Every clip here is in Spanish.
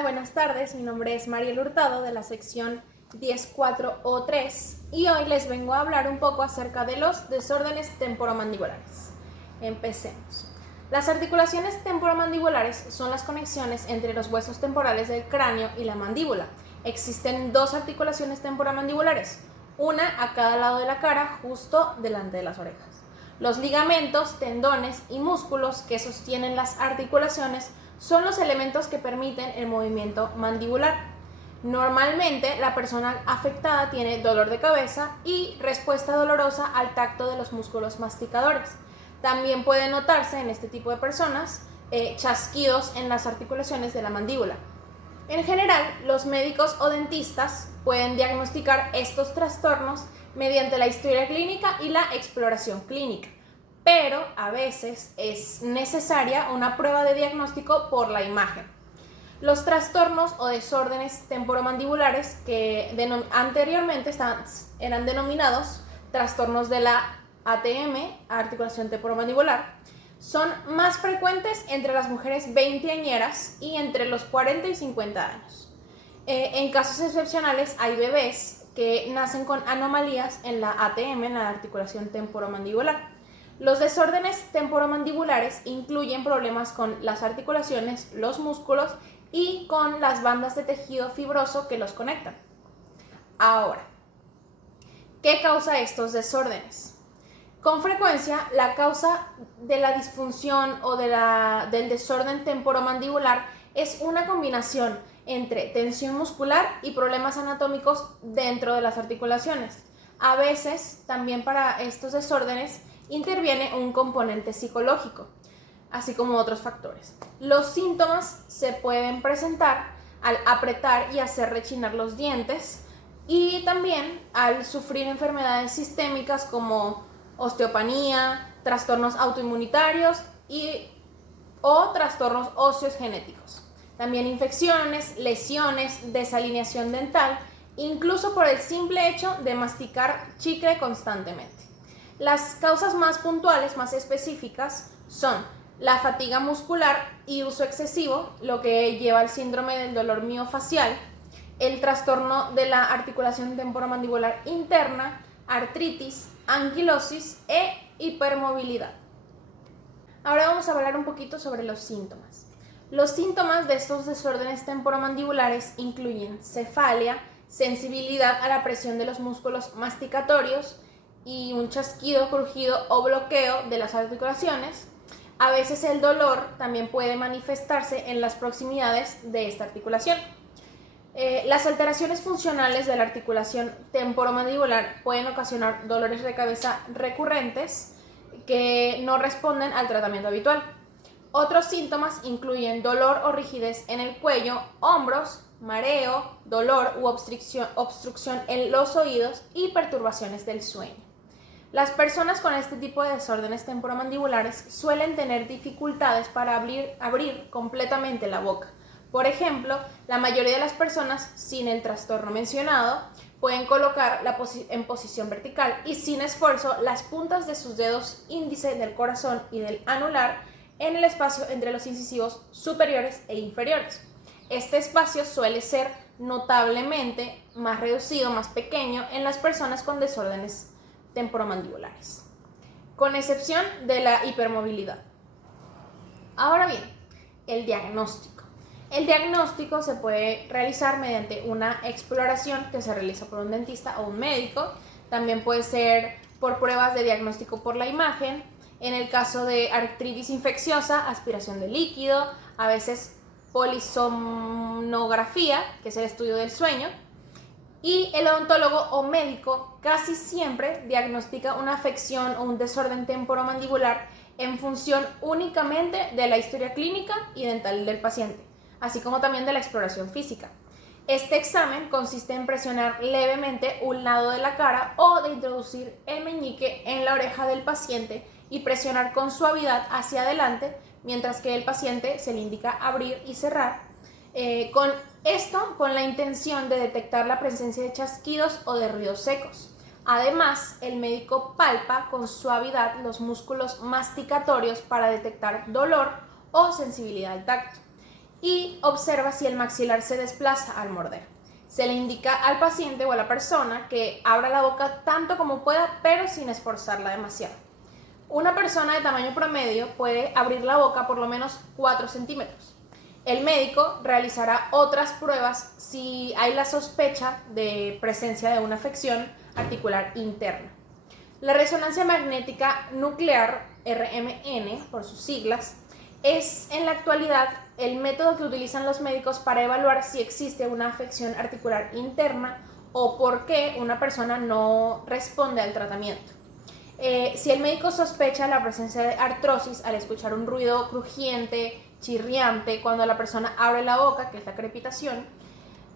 Hola, buenas tardes. Mi nombre es Mariel Hurtado de la sección 10.4O3 y hoy les vengo a hablar un poco acerca de los desórdenes temporomandibulares. Empecemos. Las articulaciones temporomandibulares son las conexiones entre los huesos temporales del cráneo y la mandíbula. Existen dos articulaciones temporomandibulares, una a cada lado de la cara, justo delante de las orejas. Los ligamentos, tendones y músculos que sostienen las articulaciones son los elementos que permiten el movimiento mandibular. Normalmente, la persona afectada tiene dolor de cabeza y respuesta dolorosa al tacto de los músculos masticadores. También puede notarse en este tipo de personas chasquidos en las articulaciones de la mandíbula. En general, los médicos o dentistas pueden diagnosticar estos trastornos mediante la historia clínica y la exploración clínica, pero a veces es necesaria una prueba de diagnóstico por la imagen. Los trastornos o desórdenes temporomandibulares que anteriormente eran denominados trastornos de la ATM, articulación temporomandibular, son más frecuentes entre las mujeres veinteañeras y entre los 40 y 50 años. En casos excepcionales hay bebés que nacen con anomalías en la ATM, en la articulación temporomandibular. Los desórdenes temporomandibulares incluyen problemas con las articulaciones, los músculos y con las bandas de tejido fibroso que los conectan. Ahora, ¿qué causa estos desórdenes? Con frecuencia, la causa de la disfunción o del desorden temporomandibular es una combinación entre tensión muscular y problemas anatómicos dentro de las articulaciones. A veces, también para estos desórdenes, interviene un componente psicológico, así como otros factores. Los síntomas se pueden presentar al apretar y hacer rechinar los dientes y también al sufrir enfermedades sistémicas como osteopanía, trastornos autoinmunitarios o trastornos óseos genéticos. También infecciones, lesiones, desalineación dental, incluso por el simple hecho de masticar chicle constantemente. Las causas más puntuales, más específicas, son la fatiga muscular y uso excesivo, lo que lleva al síndrome del dolor miofacial, el trastorno de la articulación temporomandibular interna, artritis, anquilosis e hipermovilidad. Ahora vamos a hablar un poquito sobre los síntomas. Los síntomas de estos desórdenes temporomandibulares incluyen cefalia, sensibilidad a la presión de los músculos masticatorios y un chasquido, crujido o bloqueo de las articulaciones. A veces el dolor también puede manifestarse en las proximidades de esta articulación. Las alteraciones funcionales de la articulación temporomandibular pueden ocasionar dolores de cabeza recurrentes que no responden al tratamiento habitual. Otros síntomas incluyen dolor o rigidez en el cuello, hombros, mareo, dolor u obstrucción en los oídos y perturbaciones del sueño. Las personas con este tipo de desórdenes temporomandibulares suelen tener dificultades para abrir completamente la boca. Por ejemplo, la mayoría de las personas sin el trastorno mencionado pueden colocar en posición vertical y sin esfuerzo las puntas de sus dedos índice del corazón y del anular en el espacio entre los incisivos superiores e inferiores. Este espacio suele ser notablemente más reducido, más pequeño en las personas con desórdenes temporomandibulares, con excepción de la hipermovilidad. Ahora bien, el diagnóstico. El diagnóstico se puede realizar mediante una exploración que se realiza por un dentista o un médico. También puede ser por pruebas de diagnóstico por la imagen. En el caso de artritis infecciosa, aspiración de líquido, a veces polisomnografía, que es el estudio del sueño. Y el odontólogo o médico casi siempre diagnostica una afección o un desorden temporomandibular en función únicamente de la historia clínica y dental del paciente, así como también de la exploración física. Este examen consiste en presionar levemente un lado de la cara o de introducir el meñique en la oreja del paciente y presionar con suavidad hacia adelante, mientras que el paciente se le indica abrir y cerrar. Con la intención de detectar la presencia de chasquidos o de ruidos secos. Además, el médico palpa con suavidad los músculos masticatorios para detectar dolor o sensibilidad al tacto. y observa si el maxilar se desplaza al morder. Se le indica al paciente o a la persona que abra la boca tanto como pueda, pero sin esforzarla demasiado. Una persona de tamaño promedio puede abrir la boca por lo menos 4 centímetros. El médico realizará otras pruebas si hay la sospecha de presencia de una afección articular interna. La resonancia magnética nuclear, RMN por sus siglas, es en la actualidad el método que utilizan los médicos para evaluar si existe una afección articular interna o por qué una persona no responde al tratamiento. Si el médico sospecha la presencia de artrosis al escuchar un ruido crujiente, chirriante, cuando la persona abre la boca, que es la crepitación,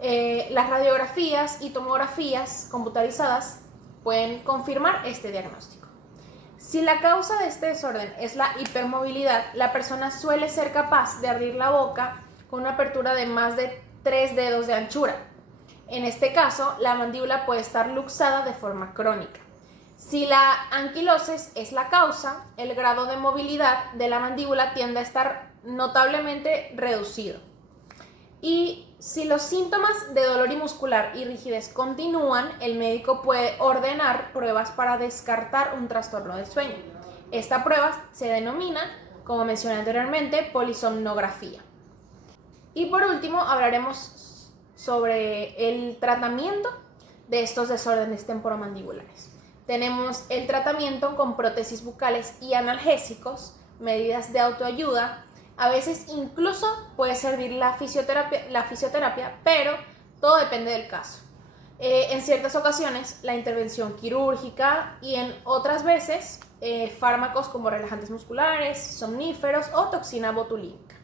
las radiografías y tomografías computarizadas pueden confirmar este diagnóstico. Si la causa de este desorden es la hipermovilidad, la persona suele ser capaz de abrir la boca con una apertura de más de 3 dedos de anchura. En este caso, la mandíbula puede estar luxada de forma crónica. Si la anquilosis es la causa, el grado de movilidad de la mandíbula tiende a estar notablemente reducido. Y si los síntomas de dolor y muscular y rigidez continúan, el médico puede ordenar pruebas para descartar un trastorno del sueño. Esta prueba se denomina, como mencioné anteriormente, polisomnografía. Y por último, hablaremos sobre el tratamiento de estos desórdenes temporomandibulares. Tenemos el tratamiento con prótesis bucales y analgésicos, medidas de autoayuda. A veces incluso puede servir la fisioterapia, pero todo depende del caso. En ciertas ocasiones la intervención quirúrgica y en otras veces fármacos como relajantes musculares, somníferos o toxina botulínica.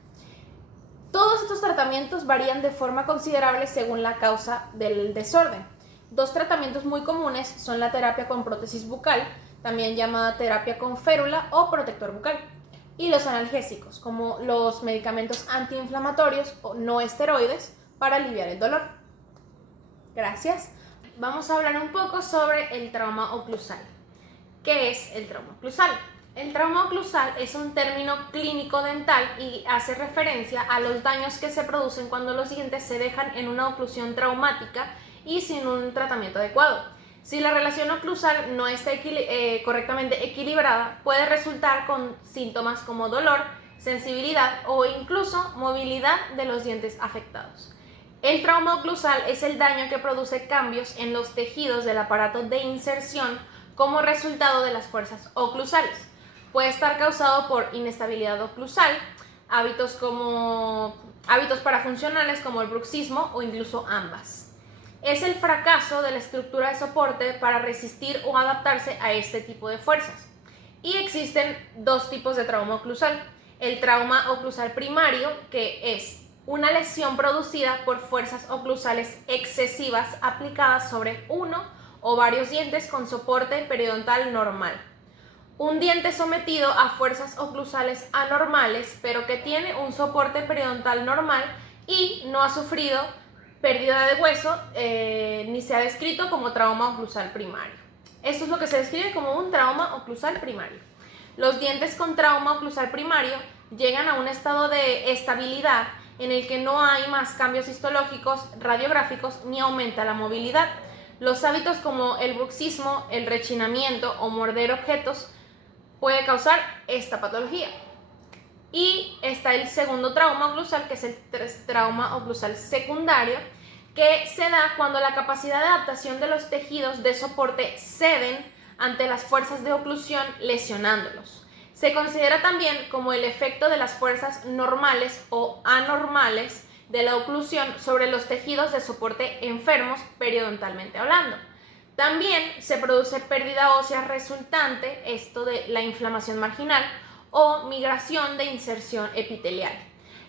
Todos estos tratamientos varían de forma considerable según la causa del desorden. 2 tratamientos muy comunes son la terapia con prótesis bucal, también llamada terapia con férula o protector bucal, y los analgésicos, como los medicamentos antiinflamatorios o no esteroides para aliviar el dolor. Gracias. Vamos a hablar un poco sobre el trauma oclusal. ¿Qué es el trauma oclusal? El trauma oclusal es un término clínico dental y hace referencia a los daños que se producen cuando los dientes se dejan en una oclusión traumática y sin un tratamiento adecuado. Si la relación oclusal no está correctamente equilibrada, puede resultar con síntomas como dolor, sensibilidad o incluso movilidad de los dientes afectados. El trauma oclusal es el daño que produce cambios en los tejidos del aparato de inserción como resultado de las fuerzas oclusales. Puede estar causado por inestabilidad oclusal, hábitos parafuncionales como el bruxismo o incluso ambas. Es el fracaso de la estructura de soporte para resistir o adaptarse a este tipo de fuerzas. Y existen 2 tipos de trauma oclusal. El trauma oclusal primario, que es una lesión producida por fuerzas oclusales excesivas aplicadas sobre uno o varios dientes con soporte periodontal normal. Un diente sometido a fuerzas oclusales anormales, pero que tiene un soporte periodontal normal y no ha sufrido pérdida de hueso, ni se ha descrito como trauma oclusal primario. Esto es lo que se describe como un trauma oclusal primario. Los dientes con trauma oclusal primario llegan a un estado de estabilidad en el que no hay más cambios histológicos, radiográficos, ni aumenta la movilidad. Los hábitos como el bruxismo, el rechinamiento o morder objetos puede causar esta patología. Y está el segundo trauma oclusal, que es el trauma oclusal secundario, que se da cuando la capacidad de adaptación de los tejidos de soporte ceden ante las fuerzas de oclusión, lesionándolos. Se considera también como el efecto de las fuerzas normales o anormales de la oclusión sobre los tejidos de soporte enfermos periodontalmente hablando. También se produce pérdida ósea resultante, esto de la inflamación marginal, o migración de inserción epitelial.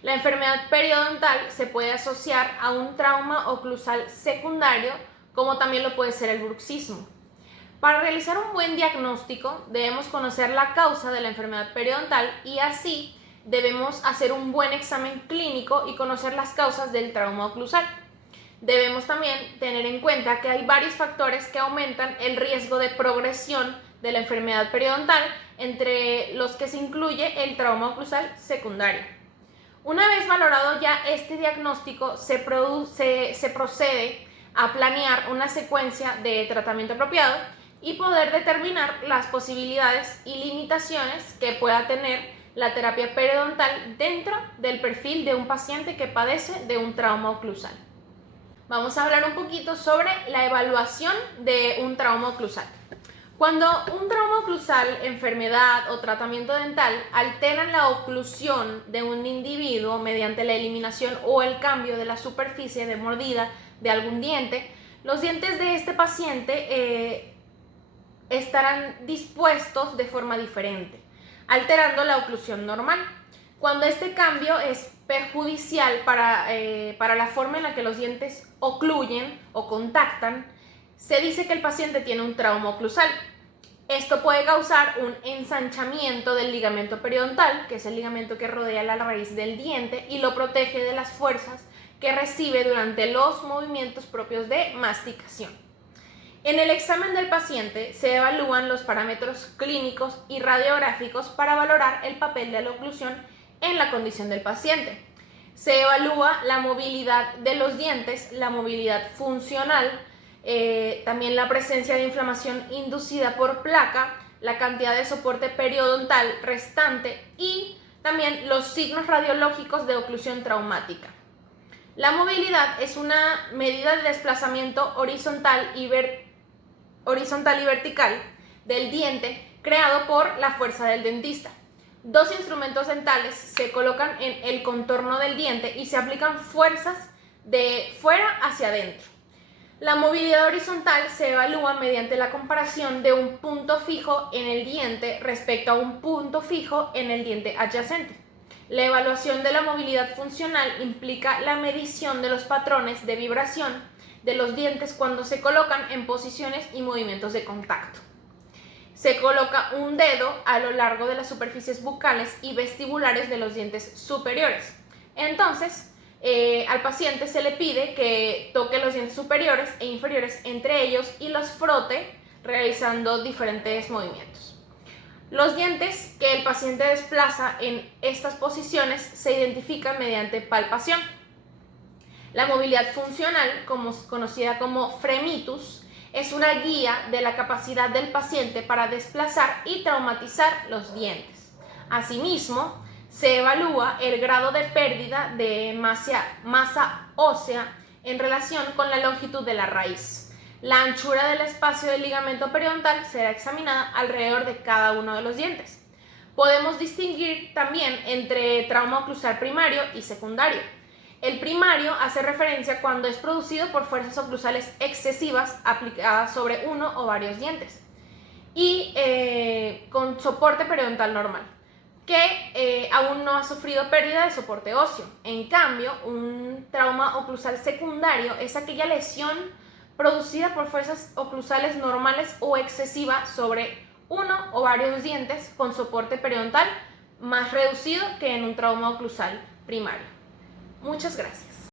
La enfermedad periodontal se puede asociar a un trauma oclusal secundario, como también lo puede ser el bruxismo. Para realizar un buen diagnóstico debemos conocer la causa de la enfermedad periodontal y así debemos hacer un buen examen clínico y conocer las causas del trauma oclusal. Debemos también tener en cuenta que hay varios factores que aumentan el riesgo de progresión de la enfermedad periodontal, entre los que se incluye el trauma oclusal secundario. Una vez valorado ya este diagnóstico, se procede a planear una secuencia de tratamiento apropiado y poder determinar las posibilidades y limitaciones que pueda tener la terapia periodontal dentro del perfil de un paciente que padece de un trauma oclusal. Vamos a hablar un poquito sobre la evaluación de un trauma oclusal. Cuando un trauma oclusal, enfermedad o tratamiento dental alteran la oclusión de un individuo mediante la eliminación o el cambio de la superficie de mordida de algún diente, los dientes de este paciente estarán dispuestos de forma diferente, alterando la oclusión normal. Cuando este cambio es perjudicial para la forma en la que los dientes ocluyen o contactan, se dice que el paciente tiene un trauma oclusal. Esto puede causar un ensanchamiento del ligamento periodontal, que es el ligamento que rodea la raíz del diente y lo protege de las fuerzas que recibe durante los movimientos propios de masticación. En el examen del paciente se evalúan los parámetros clínicos y radiográficos para valorar el papel de la oclusión en la condición del paciente. Se evalúa la movilidad de los dientes, la movilidad funcional, también la presencia de inflamación inducida por placa, la cantidad de soporte periodontal restante y también los signos radiológicos de oclusión traumática. La movilidad es una medida de desplazamiento horizontal y vertical del diente creado por la fuerza del dentista. Dos instrumentos dentales se colocan en el contorno del diente y se aplican fuerzas de fuera hacia adentro. La movilidad horizontal se evalúa mediante la comparación de un punto fijo en el diente respecto a un punto fijo en el diente adyacente. La evaluación de la movilidad funcional implica la medición de los patrones de vibración de los dientes cuando se colocan en posiciones y movimientos de contacto. Se coloca un dedo a lo largo de las superficies bucales y vestibulares de los dientes superiores. Entonces, al paciente se le pide que toque los dientes superiores e inferiores entre ellos y los frote realizando diferentes movimientos. Los dientes que el paciente desplaza en estas posiciones se identifican mediante palpación. La movilidad funcional, conocida como fremitus, es una guía de la capacidad del paciente para desplazar y traumatizar los dientes. Asimismo, se evalúa el grado de pérdida de masa ósea en relación con la longitud de la raíz. La anchura del espacio del ligamento periodontal será examinada alrededor de cada uno de los dientes. Podemos distinguir también entre trauma oclusal primario y secundario. El primario hace referencia cuando es producido por fuerzas oclusales excesivas aplicadas sobre uno o varios dientes y con soporte periodontal normal, que aún no ha sufrido pérdida de soporte óseo. En cambio, un trauma oclusal secundario es aquella lesión producida por fuerzas oclusales normales o excesivas sobre uno o varios dientes con soporte periodontal más reducido que en un trauma oclusal primario. Muchas gracias.